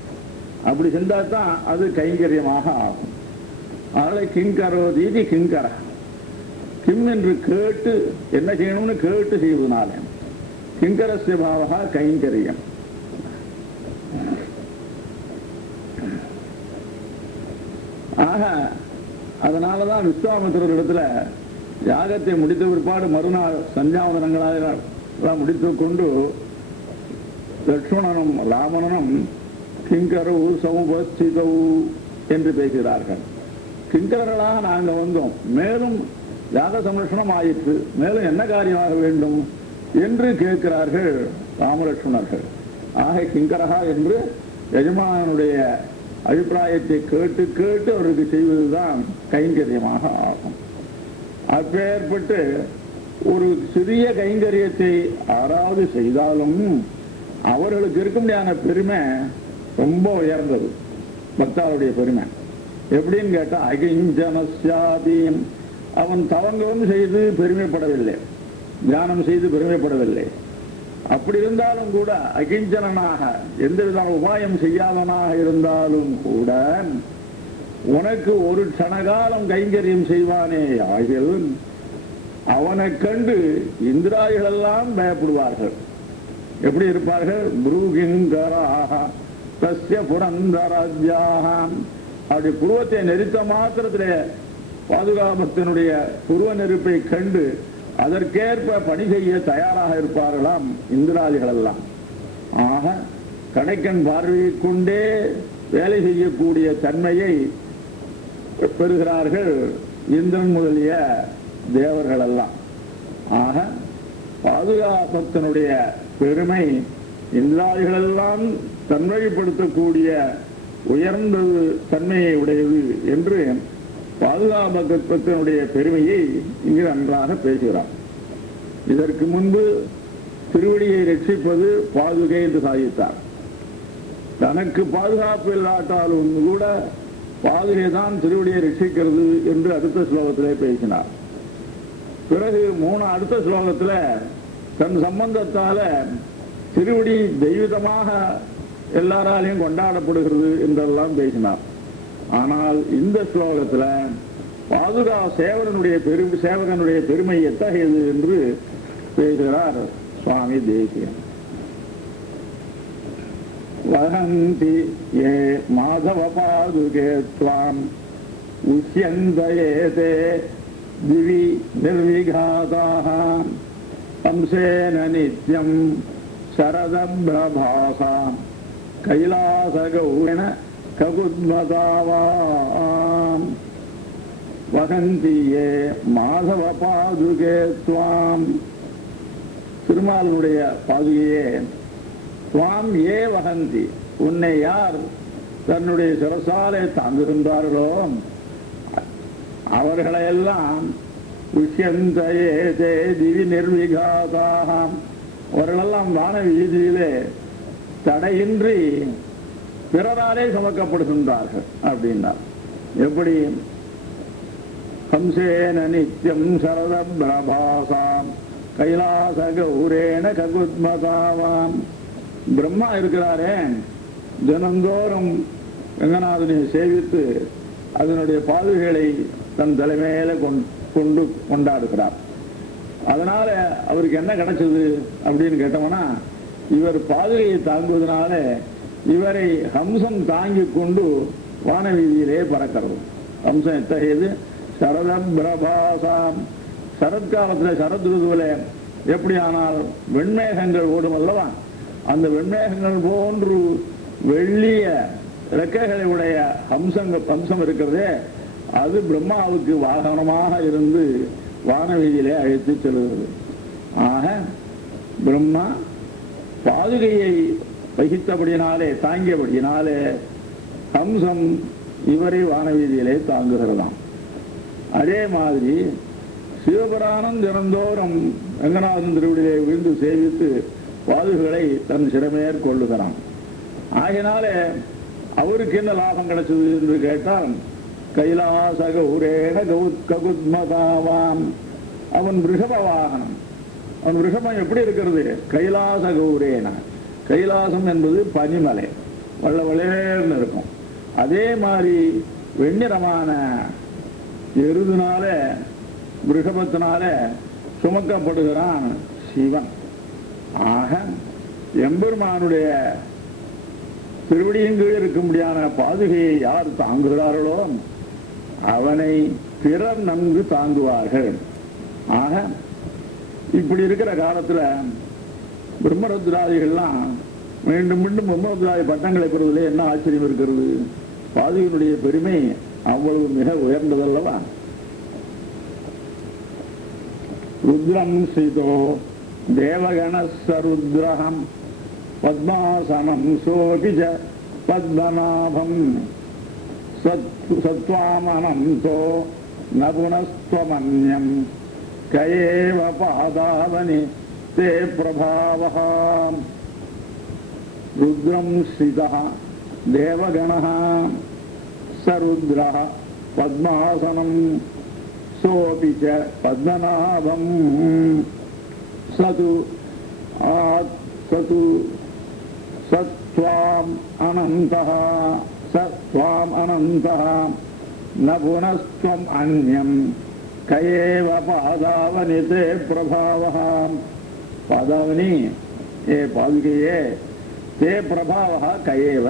அப்படி செஞ்சாதான் அது கைங்கரியமாக ஆகும். அதனால கிங்கரோதீதி கிங்கர கிம் என்று கேட்டு என்ன செய்யணும்னு கேட்டு செய்வதனால கிங்கரஸ்ய பாவகா கைங்கரியம். ஆக அதனாலதான் விஸ்வாமித்திரர் இடத்துல யாகத்தை முடித்த பிற்பாடு மறுநாள் சந்தியாவதனங்களாக முடித்து கொண்டு லட்சுமணனும் ராமனும் கிங்கரவு சமுபஸ்திதவு என்று பேசுகிறார்கள். கிங்கரர்களாக நாங்கள் வந்தோம், மேலும் யாக சம்ரட்சணம் ஆயிற்று, மேலும் என்ன காரியமாக வேண்டும் என்று கேட்கிறார்கள் ராமலட்சுமணர்கள். ஆக கிங்கரகா என்று எஜமானுடைய அபிப்பிராயத்தை கேட்டு கேட்டு அவருக்கு செய்வதுதான் கைங்கரியமாக ஆகும். அப்பேற்பட்டு ஒரு சிறிய கைங்கரியத்தை யாராவது செய்தாலும் அவர்களுக்கு இருக்க முடியாத பெருமை ரொம்ப உயர்ந்தது. பக்தாவுடைய பெருமை எப்படின்னு கேட்டா, அகிஞ்சனஸ்யாதீம் அவன் தவங்களும் செய்து பெருமைப்படவில்லை, தியானம் செய்து பெருமைப்படவில்லை. அப்படி இருந்தாலும் கூட அகிஞ்சனாக எந்தவித உபாயம் செய்யாதனாக இருந்தாலும் கூட உனக்கு ஒரு க்ஷணகாலம் கைங்கரியம் செய்வானே ஆகில் அவனை கண்டு இந்திராதிகள் எல்லாம் பயப்படுவார்கள். எப்படி இருப்பார்கள்? புரூகிங்கராக தஸ்ய புரந்தராஜ்யாக. அப்படி புருவத்தை நெரித்த மாத்திரத்திலே பாதுகாபத்தினுடைய புருவ நெருப்பை கண்டு அதற்கேற்ப பணி செய்ய தயாராக இருப்பார்களாம் இந்திராதிகள் எல்லாம். ஆக கடைக்கண் பார்வையை கொண்டே வேலை செய்யக்கூடிய தன்மையை பெறுகிறார்கள் இந்திரன் முதலிய தேவர்கள் எல்லாம். ஆக பாதுகாப்பத்தினுடைய பெருமை இந்திராதிகள் எல்லாம் தன்மைப்படுத்தக்கூடிய உயர்ந்த தன்மையை உடையது என்று பாதுகாப்பத்தினுடைய பெருமையை இங்கு நன்றாக பேசுகிறார். இதற்கு முன்பு திருவடியை ரட்சிப்பது பாதுகை என்று சாதித்தார். தனக்கு பாதுகாப்பு இல்லாட்டாலும் கூட பாதுகை தான் திருவடியை ரட்சிக்கிறது என்று அடுத்த ஸ்லோகத்திலே பேசினார். பிறகு அடுத்த ஸ்லோகத்தில் தன் சம்பந்தத்தால திருவடி தெய்வீகமாக எல்லாராலையும் கொண்டாடப்படுகிறது என்றெல்லாம் பேசினார். ஆனால் இந்த ஸ்லோகத்தில் பாதுகா சேவகனுடைய பெருமை எத்தகையது என்று பேசுகிறார் சுவாமி தேசிகன். வஹந்தி ஏ மாதவ பாதுகே த்வாம் உஷ்யந்தயேதே திவி நிர்விகாதாः ஹம்சேன நித்யம் சரதப்ரபாசாம் கைலாசகௌரண ககுத்மதாவாம். வகந்தியே மாதவ பாதுகே த்வாம். திருமாலனுடைய பாதுகையே துவாம் ஏ வகந்தி, உன்னை யார் தன்னுடைய சிரசாலை தாங்குகின்றார்களோ அவர்களையெல்லாம் உஷ்யந்தயே தே திவி நிர்விகாதாம், அவர்களெல்லாம் வான வீதியிலே தடையின்றி பிறராலே சுமக்கப்படுகின்றார்கள் அப்படின்னார். எப்படி? ஹம்சேன நித்யம் சரத பிரபாசாம் கைலாச கௌரேன ககுத்மதாவாம். பிரம்மா இருக்கிறாரே, தினந்தோறும் ரங்கநாதனை சேவித்து அதனுடைய பாதுகளை தன் தலைமையில கொண்டாடுகிறார். அதனால அவருக்கு என்ன கிடைச்சது அப்படின்னு கேட்டோம்னா, இவர் பாதுகையை தாங்குவதனால இவரை ஹம்சம் தாங்கி கொண்டு வானவீதியிலே பறக்கிறது. ஹம்சம் எத்தகையது? சரத பிரபாசாம். சரத்காலத்தில் சரத் ருதுவில் எப்படி ஆனால் வெண்மேகங்கள் ஓடும் அல்லவா, அந்த வெண்மேகங்கள் போன்று வெள்ளிய இறக்கைகளை உடைய ஹம்சம் இருக்கிறதே, அது பிரம்மாவுக்கு வாகனமாக இருந்து வானவீதியிலே அழைத்து செல்கிறது. ஆக பிரம்மா பாதுகையை வகித்தபடியினாலே தாங்கியபடியினாலே ஹம்சம் இவரை வானவீதியிலே தாங்குகிறதாம். அதே மாதிரி சிவபுராணம் தினந்தோறும் ரங்கநாதன் திருவிடியை விழுந்து சேவித்து பாதுகளை தன் சிறமேற் கொள்ளுகிறான். ஆகினாலே அவருக்கு என்ன லாபம் கிடைச்சது என்று கேட்டால், கைலாச கௌரேன ககுத்மதாவாம். அவன் ரிஷப வாகனம். அவன் ரிஷபம் எப்படி இருக்கிறது? கைலாச கௌரேன. கைலாசம் என்பது பனிமலை, வெள்ள வெளேர்னு இருக்கும். அதே மாதிரி வெண்ணிறமான எருதுனால ரிஷபத்தினால சுமக்கப்படுகிறான் சிவன். ஆக எம்பெருமானுடைய திருவடியின் கீழ் இருக்கும்படியான பாதுகையை யார் தாங்குகிறார்களோ அவனை பிறர் நன்கு தாங்குவார்கள். ஆக இப்படி இருக்கிற காலத்துல பிரம்மருத்ராதிகள்லாம் மீண்டும் மீண்டும் பிரம்மருத்ராதி பட்டங்களை பெறுவதில் என்ன ஆச்சரியம் இருக்கிறது? பாதுகையினுடைய பெருமை அவ்வளவு மிக உயர்ந்ததல்லவா. ருத்ரம் சிதோ தேவகணசருத்ரஹம் பத்மாசனம் சோபிஜ பத்மநாபம் சத்வாமனந்தோ நபுனஸ்த்வமன்யம் கயேவ பாதாவனி தே பிரபாவஹ. ருத்ரம் ஸ்ரிதः தேவகணः சருத்ரः பத்மாசனம் சோபிஜ பத்மநாபம் சது சது சத்வாம் அனந்தः சத்வாம் அனந்தः ந புனஸ்த்வம் அன்யம் கயேவ பாதாவனி தே பிரபாவः. பாதாவனி ஏ பாதுகையே, தே பிரபாவः கயேவ,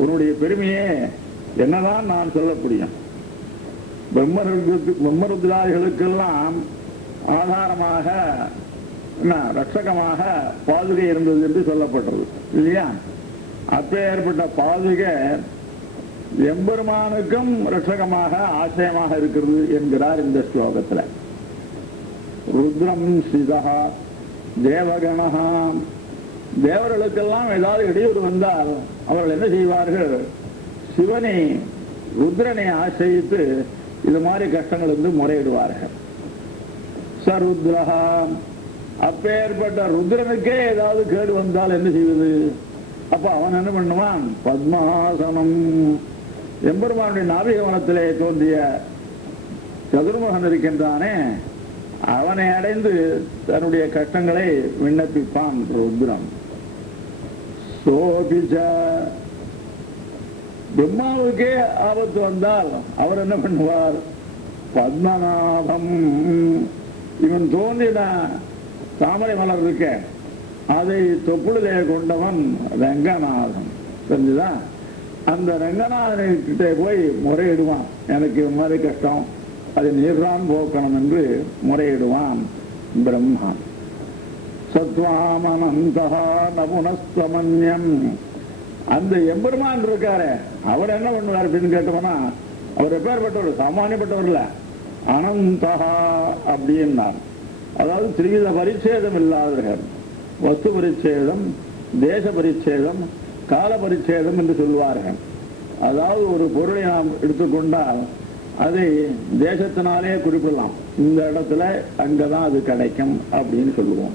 உன்னுடைய பெருமையே என்னதான் நான் சொல்ல முடியும்? பிரம்மருத்ராதிகளுக்கெல்லாம் ஆதாரமாக ரட்சகமாக பாதுகை இருந்தது என்று சொல்லப்பட்டது இல்லையா? அப்பேற்பட்ட பாதுகை எம்பெருமானுக்கும் ரட்சகமாக ஆசிரியமாக இருக்கிறது என்கிறார் இந்த ஸ்லோகத்தில். ருத்ரம் ஸ்ரீதா தேவகணா, தேவர்களுக்கெல்லாம் ஏதாவது இடையூறு வந்தால் அவர்கள் என்ன செய்வார்கள்? சிவனை ருத்ரனை ஆசிரியித்து இது மாதிரி கஷ்டங்கள் வந்து முறையிடுவார்கள். சருத்ரஹா, அப்பேற்பட்ட ருத்ரனுக்கே ஏதாவது கேடு வந்தால் என்ன செய்வது? அப்ப அவன் என்ன பண்ணுவான்? பத்மாசனம், எம்பெருமானுடைய நாபிகவனத்திலே தோன்றிய சதுர்முகன் இருக்கின்றானே, அவனை அடைந்து தன்னுடைய கஷ்டங்களை விண்ணப்பிப்பான் ருத்ரன். சோபிச்ச, பிரம்மாவுக்கே ஆபத்து வந்தால் அவர் என்ன பண்ணுவார்? பத்மநாபம், இவன் தோன்றின தாமரை மலர் இருக்க அதை தொப்புளிலே கொண்டவன் ரங்கநாதன். தெரிஞ்சுதான்? அந்த ரங்கநாதனை கிட்டே போய் முறையிடுவான், எனக்கு இது மாதிரி கஷ்டம், அதை நீர்தான் போக்கணும் என்று முறையிடுவான் பிரம்மா. சத்வாமனந்தா நபுனஸ்தமன்யம், அந்த எம்பெருமான் இருக்காரு, அவர் என்ன பண்ணுவார் அப்படின்னு கேட்டோம்னா, அவர் எப்பேற்பட்டவர்? சாமானியப்பட்டவர் இல்ல, அனந்தகா அப்படின்னார். அதாவது திரிவித பரிச்சேதம் இல்லாதவர்கள், வஸ்து பரிச்சேதம், தேச பரிச்சேதம், கால பரிச்சேதம் என்று சொல்வார்கள். அதாவது ஒரு பொருளை நாம் எடுத்துக்கொண்டால் அதை தேசத்தினாலே குறிப்பிடலாம், இந்த இடத்துல அங்கதான் அது கிடைக்கும் அப்படின்னு சொல்லுவோம்.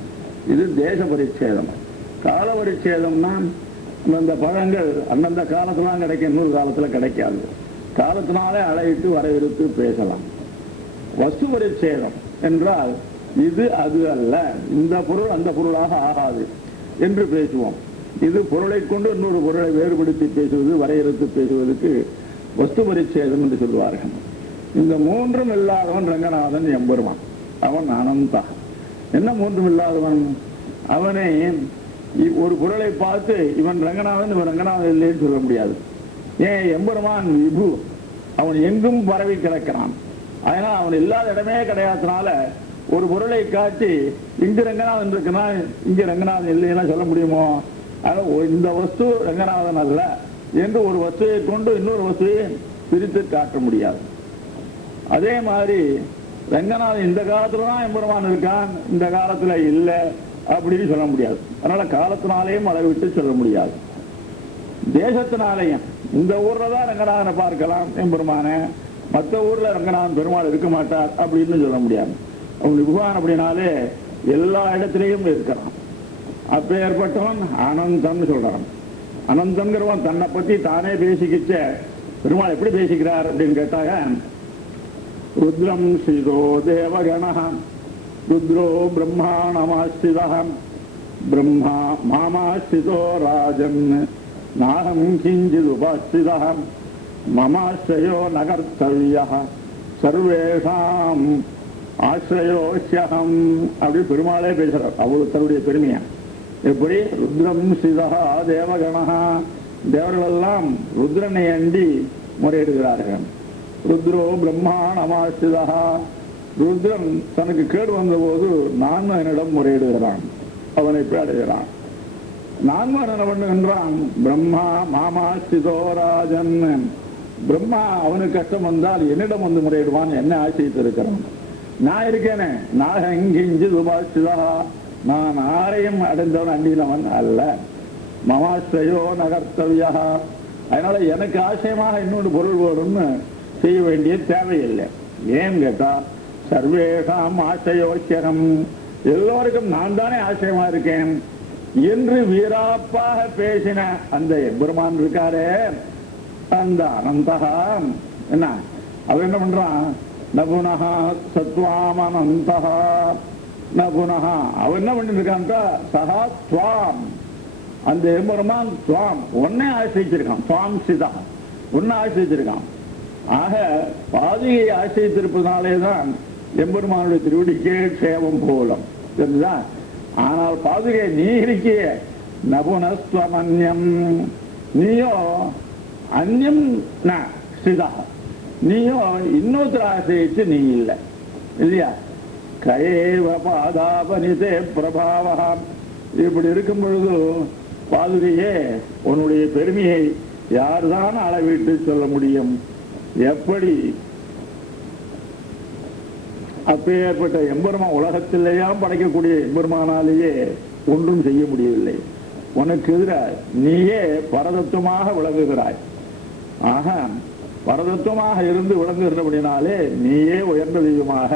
இது தேச பரிச்சேதம். கால பரிச்சேதம்னா அந்த பழங்கள் அந்தந்த காலத்துலாம் கிடைக்கும், இன்னொரு காலத்துல கிடைக்காது. காலத்தினாலே அழைத்து வரையறுத்து பேசலாம். வஸ்து பரிச்சேதம் என்றால் இது அது அல்ல, இந்த பொருள் அந்த பொருளாக ஆகாது என்று பேசுவோம். இது பொருளை கொண்டு இன்னொரு பொருளை வேறுபடுத்தி பேசுவது, வரையறுத்து பேசுவதற்கு வஸ்து பரிச்சேதம் என்று சொல்வார்கள். இந்த மூன்றும் இல்லாதவன் ரங்கநாதன் எம்பெருமான், அவன் அனந்தா. என்ன மூன்றும் இல்லாதவன்? அவனை ஒரு பொருளை பார்த்து இவன் ரங்கநாதன் இவன் ரங்கநாதன் இல்லைன்னு சொல்ல முடியாது. ஏன்? எம்பெருமான் விபு, அவன் எங்கும் பரவி கிடக்கிறான். அதனால் அவன் இல்லாத இடமே கிடையாதுனால ஒரு பொருளை காட்டி இங்கு ரங்கநாதன் இருக்கிறான் இங்கு ரங்கநாதன் இல்லைன்னா சொல்ல முடியுமோ? இந்த வஸ்து ரங்கநாதன் அல்ல என்று ஒரு வஸ்துவை கொண்டு இன்னொரு வஸ்துவை பிரித்து காட்ட முடியாது. அதே மாதிரி ரங்கநாதன் இந்த காலத்துல தான் எம்பெருமான் இருக்கான், இந்த காலத்துல இல்லை அப்படின்னு சொல்ல முடியாது. அதனால காலத்தினாலேயும் அளவிட்டு சொல்ல முடியாது. தேசத்தினாலேயும் இந்த ஊர்ல தான் ரங்கநாதனை பார்க்கலாம் எம்பெருமான, மற்ற ஊர்ல ரங்கநாதன் பெருமாள் இருக்க மாட்டார் அப்படின்னு சொல்ல முடியாது. அவன் விபவான் அப்படின்னாலே எல்லா இடத்திலையும் இருக்கிறான். அப்பேற்பட்டவன் அனந்தன் சொல்றான். அனந்தன்கிறவன் தன்னை பத்தி தானே பேசிக்கிச்ச பெருமாள் எப்படி பேசிக்கிறார் அப்படின்னு கேட்டாங்க, ருத்ரம் ஸ்ரீதோ தேவகணா ருத்ரோ பிரம்மாணமாஸ்திதம் பிரம்மா மாமாஸ்திதோ ராஜன் நாகம் கிஞ்சித் உபாஸ்திதம் மமாஸ்ரயோ நகர்த்தவ்யः சர்வேஷாம் ஆஸ்ரயோஷ்யகம் அப்படி பெருமாளே பேசுறார். அவளுக்கு தன்னுடைய பெருமையா எப்படி? ருத்ரம் ஸ்ரீதா தேவகணா, தேவர்களெல்லாம் ருத்ரனை அண்டி முறையிடுகிறார்கள். ருத்ரோ பிரம்மாணமாஸ்திதா, ருத்ரன் தனக்கு கேடு வந்த போது நான்மகனிடம் முறையிடுகிறான், அவனை பேடுகிறான். நான்மகன் என்ன பண்ணுகின்றான்? பிரம்மா மாமாஸ்திதோ ராஜன், பிரம்மா அவனுக்கு கஷ்டம் வந்தால் என்னிடம் வந்து முறையிடுவான், என்ன ஆசிரித்து இருக்கிறான். நான் இருக்கேனே, நாகங்கிஞ்சி துபாஸ்திதா, நான் ஆரையும் அடைந்தவன் அண்டினவன் அல்ல. மமாஸ்ரயோ நகர்த்தவ்யா, அதனால எனக்கு ஆசயமாக இன்னொரு பொருள் வேணும்னு செய்ய வேண்டிய தேவையில்லை. ஏன் கேட்டா சர்வேஷாம் ஆசயோக்கியம், எல்லோருக்கும் நான் தானே ஆசயமா இருக்கேன் என்று வீராப்பாக பேசின அந்த எம்பெருமான் இருக்காரே, அந்த அனந்தகா என்ன அவர் என்ன பண்றான்? நபுனஹா சத்வாமனந்தகா, புனகா அவன் என்ன பண்ணிட்டு இருக்கான், சகா துவாம், அந்த எம்பெருமான் துவாம் ஒன்னே ஆசிரிச்சிருக்கான், துவாம் சிதா ஒன்னு ஆசிரிச்சிருக்கான். ஆக பாதுகையை ஆசிரித்திருப்பதனாலேதான் எம்பெருமானுடைய திருவடிக்கே சேவம் போலம் தெரிஞ்சா. ஆனால் பாதுகை நீ இருக்கிய நபுனஸ்வமன்யம், நீயோ அந்யம் சிதா, நீயோ இன்னொருத்தர் ஆசிரிச்சு நீ இல்லை இல்லையா. கயேவ பாதாபனிதே பிரபாவம், இப்படி இருக்கும் பொழுது பாதுகையே உன்னுடைய பெருமையை யார்தான் அளவிட்டு சொல்ல முடியும்? எப்படி அப்பேற்பட்ட எம்பெருமான் உலகத்திலேயாம் படைக்கக்கூடிய எம்பெருமானாலேயே ஒன்றும் செய்ய முடியவில்லை. உனக்கு எதிராக நீயே பரதத்துவமாக விளங்குகிறாய். ஆக பரதத்துவமாக இருந்து விளங்குகிறபடினாலே நீயே உயர்ந்த தெய்வமாக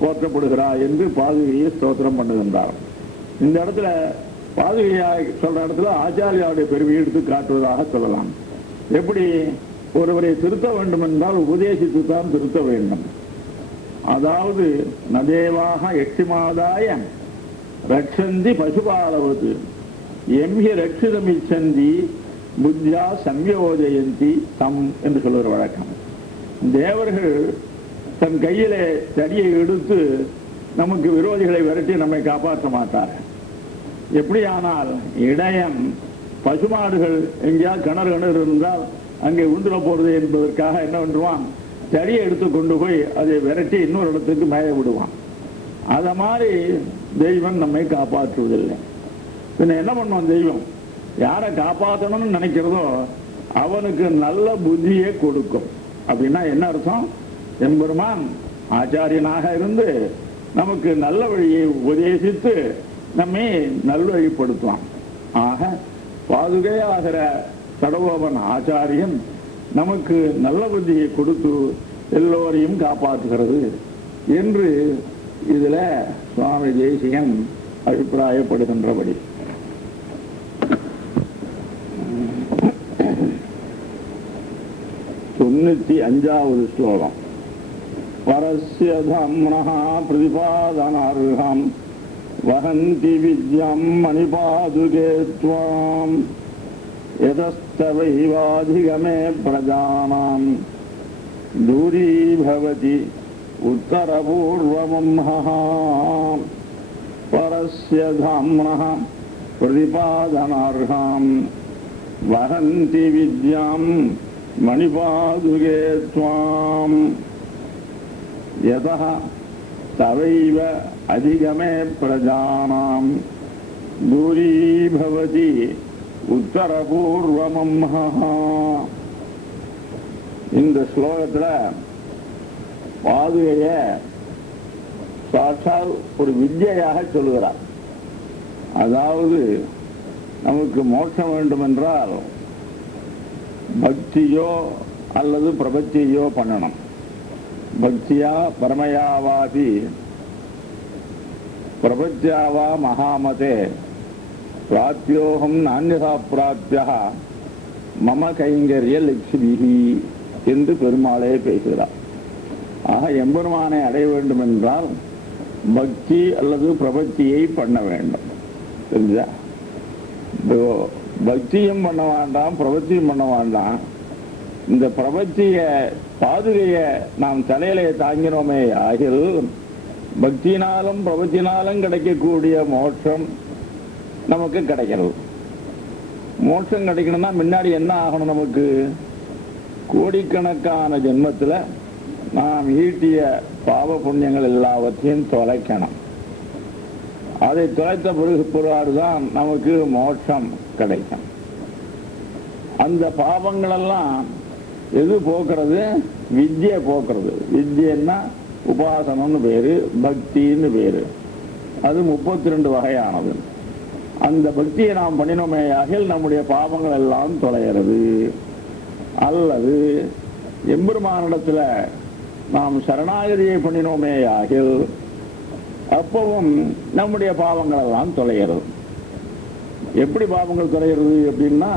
போற்றப்படுகிறாய் என்று பாதுகையை ஸ்தோத்திரம் பண்ணுகின்றார். இந்த இடத்துல பாதுகையாய் சொல்ற இடத்துல ஆச்சாரியாவுடைய பெருமையை எடுத்து காட்டுவதாக சொல்லலாம். எப்படி ஒருவரை திருத்த வேண்டும் என்றால் உபதேசித்து தான் திருத்த வேண்டும். அதாவது நதேவாக எட்டிமாதாய ரட்சந்தி பசுபாலவது எம்ஹி ரட்சிதமிச்சந்தி புத்தியா சம்யோஜயந்தி தம் என்று சொல்லுகிற வழக்கம். தேவர்கள் தன் கையிலே தடியை எடுத்து நமக்கு விரோதிகளை விரட்டி நம்மை காப்பாற்ற மாட்டார்கள். எப்படியானால் இடையன் பசுமாடுகள் எங்கேயாவது கிணறு இருந்தால் அங்கே உண்டுல போறது என்பதற்காக என்ன பண்ணுவான், தடியை எடுத்து கொண்டு போய் அதை விரட்டி இன்னொரு இடத்துக்கு மேய விடுவான். அத மாதிரி தெய்வம் நம்மை காப்பாற்றுவதில்லை. பின்ன என்ன பண்ணுவான், தெய்வம் யாரை காப்பாற்றணும்னு நினைக்கிறதோ அவனுக்கு நல்ல புத்தியை கொடுக்கும். அப்படின்னா என்ன அர்த்தம், எம்பெருமான் ஆச்சாரியனாக இருந்து நமக்கு நல்ல வழியை உபதேசித்து நம்மை நல்வழிப்படுத்துவான். ஆக பாதுகையாகிற சடகோபன் ஆச்சாரியன் நமக்கு நல்ல புத்தியை கொடுத்து எல்லோரையும் காப்பாற்றுகிறது என்று இதுல சுவாமி தேசிகன் அபிப்பிராயப்படுகின்றபடி 95வது ஸ்லோகம். பரஸ்ய தம்னஹ பிரதிபாதனார்ஹம் வஹந்தி வித்யம் மணிபாதுகே த்வாம் யதஸ்தவைவாதிகமே பிரஜானாம் தூரீ பவதி உத்தரபூர்வமம்ஹ. பரஸ்ய தம்னஹ பிரதிபாதனார்ஹம் வஹந்தி வித்யம் மணிபாதுகே த்வாம் யதஹ தவைவ அதிகமே பிரஜானாம் தூரீ பவதி உத்தரபூர்வமம்ஹ. இந்த ஸ்லோகத்துல பாதுகைய சாட்சாத் ஒரு வித்யாக சொல்லுகிறார். அதாவது நமக்கு மோட்சம் வேண்டும் என்றால் பக்தியோ அல்லது பிரபத்தியோ பண்ணணும். பக்தியா பரமயாவாதி பிரபத்யாவா மகாமதே பிராப்தியோகம் நான்யதா பிராப்தியா மம கைங்கரிய லட்சுமிஹி என்று பெருமாளே பேசுகிறார். ஆக எம்பெருமானை அடைய வேண்டும் என்றால் பக்தி அல்லது பிரபத்தியை பண்ண வேண்டும். தெரிஞ்சா, பக்தியும் பண்ண வேண்டாம், பிரபத்தியும் பண்ண வேண்டாம். இந்த பிரபத்திய பாதுகைய நாம் தலையிலே தாங்கினோமே ஆகில் பக்தியினாலும் பிரபத்தினாலும் கிடைக்கக்கூடிய மோட்சம் நமக்கு கிடைக்கிறது. மோட்சம் கிடைக்கணும்னா முன்னாடி என்ன ஆகணும், நமக்கு கோடிக்கணக்கான ஜென்மத்தில் நாம் ஈட்டிய பாவ புண்ணியங்கள் எல்லாவற்றையும் தொலைக்கணும். அதை தொலைத்த பிறகுதான் நமக்கு மோட்சம் கிடைக்கும். அந்த பாவங்களெல்லாம் எது போக்குறது, வித்யை போக்குறது. வித்யன்னா உபாசனம்னு பேரு, பக்தின்னு பேரு. அது 32 வகையானது. அந்த பக்தியை நாம் பண்ணினோமே ஆகில் நம்முடைய பாவங்கள் எல்லாம் தொலைகிறது. அல்லது எம்பெருமானிடத்துல நாம் சரணாகதியை பண்ணினோமே ஆகில் அப்பவும் நம்முடைய பாவங்கள் எல்லாம் தொலைகிறது. எப்படி பாவங்கள் தொலைகிறது அப்படின்னா,